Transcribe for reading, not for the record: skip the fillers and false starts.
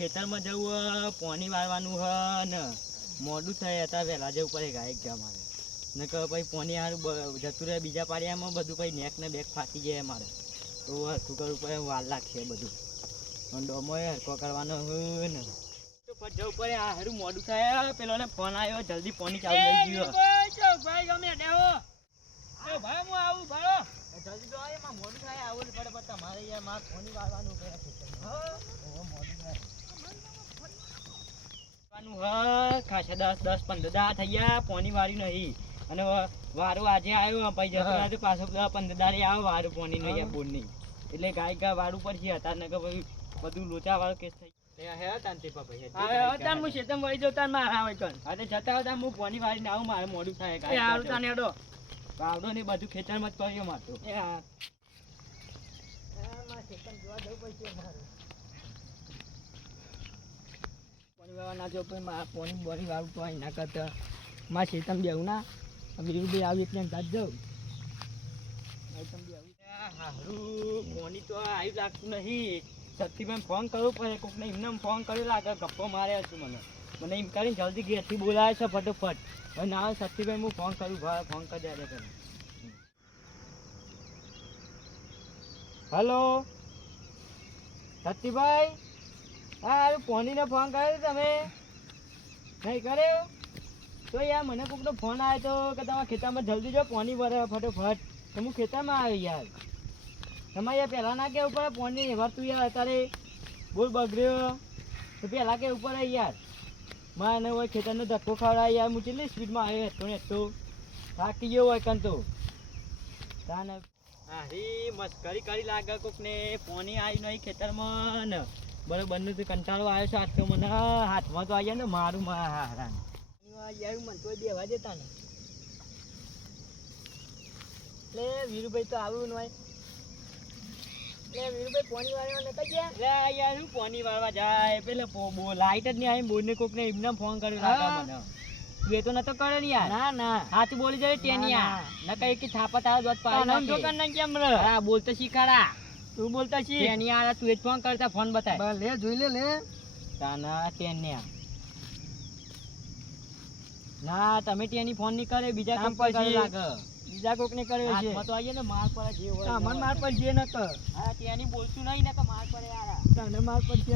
ખેતરમાં જવું પાણી વાળવાનું હ ને મોડું થાય હતા વહેલા જવું પડે ગાયક ગયા મારે ને કે પછી પાણી સારું જતું રહે બીજા પાડિયામાં બધું પછી નેક ને બેક ફાટી જાય મારે તો હરખું કરવું પડે વાર લાગશે બધું અને ડોમો હરખો કરવાનો ને તો પછી જવું પડે આ હારું મોડું થાય પેલો ને ફોન આવ્યો જલ્દી પાણી ચાલુ થઈ ગયો ભાઈ ગમે દેવો ભાઈ હું આવું ભાઈ જલ્દી તો આવે એમાં મોડું થાય આવું પડે પણ તમારે યાર મારે પાણી વાળવાનું કહે મોડું થાય ખાસા 10-15 દા થઈ ગયા પાણી વાળ્યું નહીં અને વારો આજે આવ્યો પછી જતો પાછો 10-15 દાડે આવ્યો વારો પાણી નહીં બોર નહીં એટલે ગાય વાળું પડશે હતા ને કે ભાઈ બધું લોચા વાળો કેસ થઈ પાણી વાળીને આવું મારે મોડું થાય આવડો ને બધું ખેતરમાં જ કર્યો મારતો ના જો પાણી બોરી વાળું તો ના કરતા મારે ખેતર બેવું ના વીરુભાઈ આવી એટલે જાત જાઉં હારું પાણી તો આવી લાગતું નહીં સતીભાઈ ફોન કરવું પડે કોકને એમને ફોન કર્યો લાગે ગપ્પો મારે હતું મને એમ કરીને જલ્દી ઘેરથી બોલાવે છે ફટોફટ હવે ના સતીભાઈ હું ફોન કરું ભાઈ ફોન કરી દે કરે હલો સતીભાઈ હા પાણીનો ફોન કર્યો તમે નહીં કર્યો તો યાર મને કોકનો ફોન આવ્યો તો કે તમારા ખેતરમાં જલ્દી જો પાણી ભરે ફટોફટ તો હું ખેતરમાં આવ્યો યાર તમારે યાર પહેલાં ના કેવું પડે પાણી ભરતું યાર અત્યારે બોલ બગડ્યો તો પહેલાં કેવું પડે યાર મારે હોય ખેતરનો ધક્કો ખવડાય યાર હું કેટલી સ્પીડમાં આવ્યો હતો ને તો થાકી ગયો હોય કન તો તાને હારી મસ્કરી કરી લાગે કોકને પાણી આવ્યું નહીં ખેતરમાં ને બરોબરનું તો કંટાળો આવ્યો છે આજ તો મને હાથમાં તો આવ્યા ને મારું હારાન મને તો દેવા દેતા ને એટલે વીરુભાઈ તો આવ્યું ન હોય એટલે વીરુભાઈ પાણી વાળવા નતા ગયા યાર હું પાણી વાળવા જાય પેલે લાઈટ જ નહીં આવી બોરને કોકને એમને ફોન કર્યો લાગે મને તું એ તો નતો કરે ને યાર ના ના હાથ બોલી જાય ટેનિયા ન કઈ કે થાપા તારા દોત પાડી દુકાન ના કેમ હા બોલતો શીખાડા તું બોલતા છી ટેનિયા તું જ ફોન કરતા ફોન બતાય લે જોઈ લે તાના ટેનિયા ના તમે ટેની ફોન નહીં કરે બીજા કામ પર લાગે બીજા કોક ને કર્યો છે તો આઈએ ને માર પર જે હોય મન માર પર જે ન કર હા ટેની બોલતું નહીં ને કે માર પર યાર તને માર પર છે